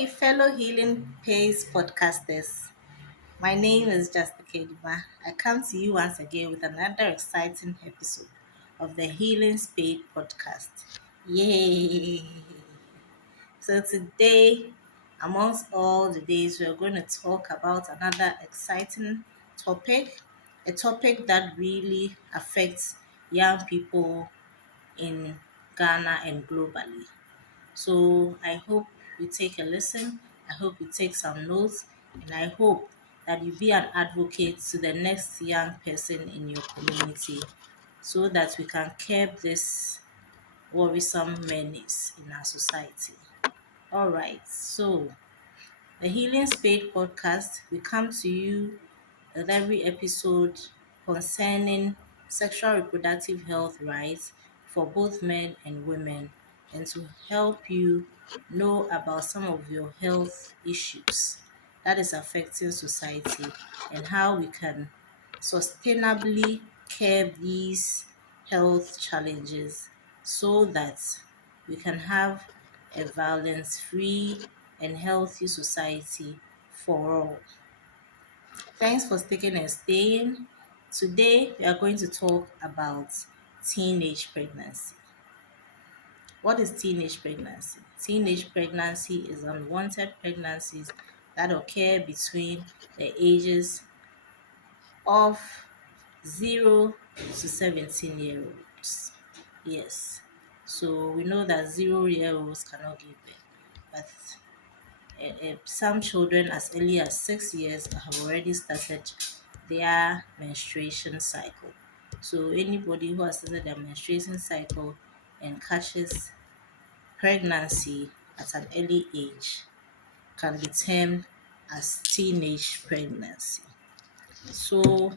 Hi, fellow Healing Pace podcasters. My name is Justice Kedima. I come to you once again with another exciting episode of the Healing Spade podcast. Yay! So today, amongst all the days, we're going to talk about another exciting topic, a topic that really affects young people in Ghana and globally. So I hope you take a listen. I hope you take some notes, and I hope that you be an advocate to the next young person in your community so that we can curb this worrisome menace in our society. All right, so the Healing Spade podcast, we come to you with every episode concerning sexual reproductive health rights for both men and women, and to help you know about some of your health issues that is affecting society and how we can sustainably curb these health challenges so that we can have a violence free and healthy society for all. Thanks for sticking and staying. Today, we are going to talk about teenage pregnancy. What is teenage pregnancy? Teenage pregnancy is unwanted pregnancies that occur between the ages of 0 to 17-year-olds. Yes. So we know that 0-year-olds cannot give birth, but some children as early as 6 years have already started their menstruation cycle. So anybody who has started their menstruation cycle and catches pregnancy at an early age can be termed as teenage pregnancy. So,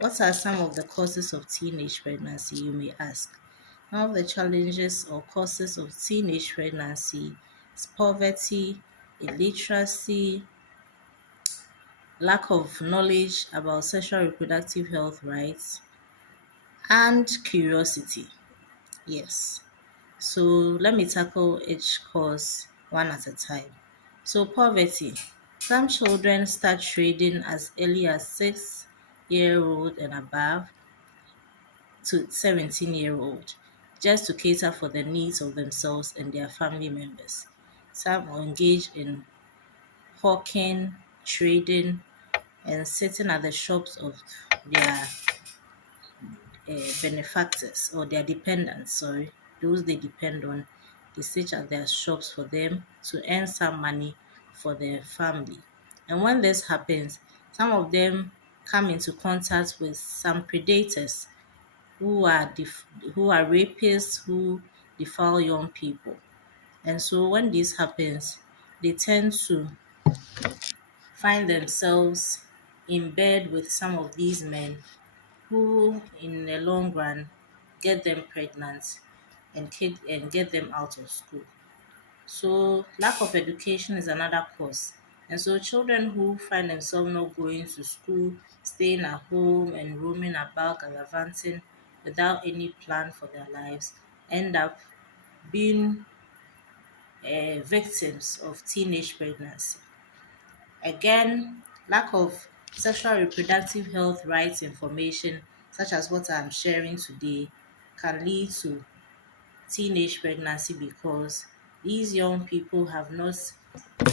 what are some of the causes of teenage pregnancy, you may ask? One of the challenges or causes of teenage pregnancy is poverty, illiteracy, lack of knowledge about sexual reproductive health rights, and curiosity. Yes. So let me tackle each cause one at a time. So poverty. Some children start trading as early as 6-year old and above to 17-year old just to cater for the needs of themselves and their family members. Some engage in hawking, trading, and sitting at the shops of their benefactors or their dependents, sorry, those they depend on. They sit at their shops for them to earn some money for their family. And when this happens, some of them come into contact with some predators who are rapists who defile young people. And so when this happens, they tend to find themselves in bed with some of these men who in the long run get them pregnant and get them out of school. So lack of education is another cause. And so children who find themselves not going to school, staying at home and roaming about gallivanting without any plan for their lives end up being victims of teenage pregnancy. Again, lack of sexual reproductive health rights information, such as what I'm sharing today, can lead to teenage pregnancy because these young people have not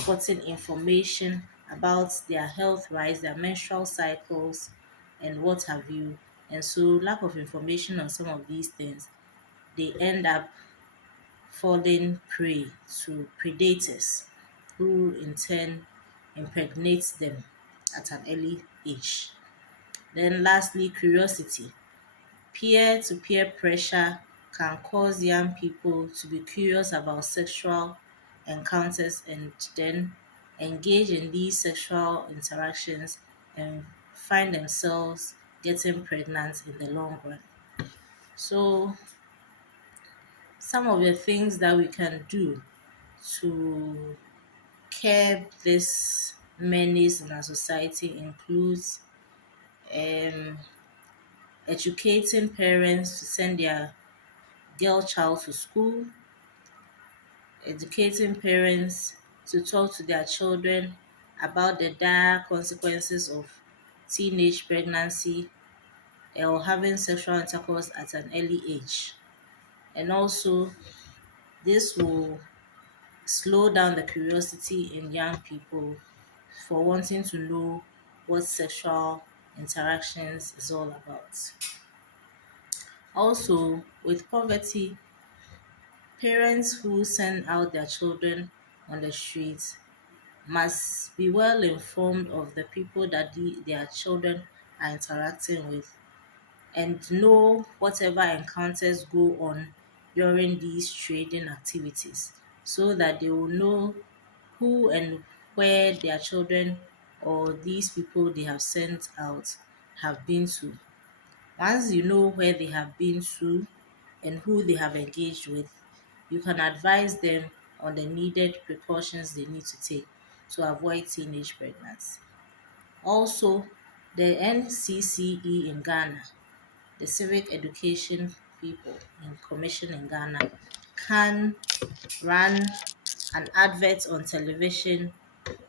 gotten information about their health rights, their menstrual cycles, and what have you. And so, lack of information on some of these things, they end up falling prey to predators who in turn impregnate them at an early age. Then lastly, curiosity. Peer to peer pressure can cause young people to be curious about sexual encounters and then engage in these sexual interactions and find themselves getting pregnant in the long run. So, some of the things that we can do to curb this menace in our society includes um, educating parents to send their girl child to school, educating parents to talk to their children about the dire consequences of teenage pregnancy or having sexual intercourse at an early age. And also, this will slow down the curiosity in young people for wanting to know what sexual interactions is all about. Also, with poverty, parents who send out their children on the streets must be well informed of the people that their children are interacting with and know whatever encounters go on during these trading activities so that they will know who and where their children or these people they have sent out have been to. Once you know where they have been to and who they have engaged with, you can advise them on the needed precautions they need to take to avoid teenage pregnancy. Also, the NCCE in Ghana, the Civic Education People in Commission in Ghana, can run an advert on television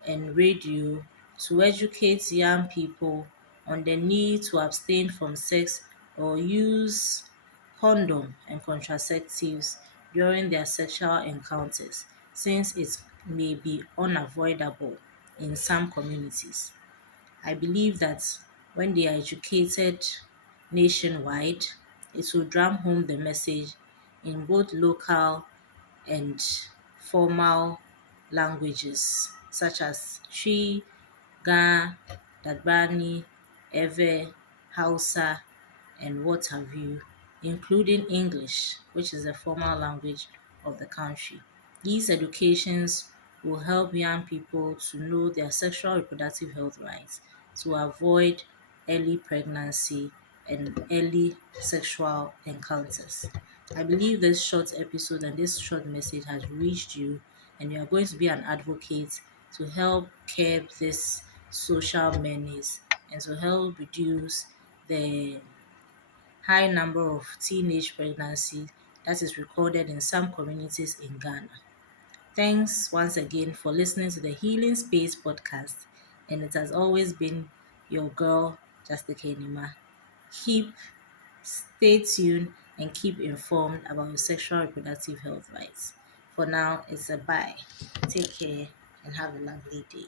and radio to educate young people on the need to abstain from sex or use condom and contraceptives during their sexual encounters, since it may be unavoidable in some communities. I believe that when they are educated nationwide, it will drum home the message in both local and formal languages such as Twi, Ga, Dagbani, Ewe, Hausa, and what have you, including English, which is the formal language of the country. These educations will help young people to know their sexual reproductive health rights, to avoid early pregnancy and early sexual encounters. I believe this short episode and this short message has reached you, and you are going to be an advocate to help curb this social menace and to help reduce the high number of teenage pregnancy that is recorded in some communities in Ghana. Thanks once again for listening to the Healing Space podcast, and it has always been your girl, Justica Enima. Keep Stay tuned and keep informed about your sexual reproductive health rights. For now, it's a bye. Take care and have a lovely day.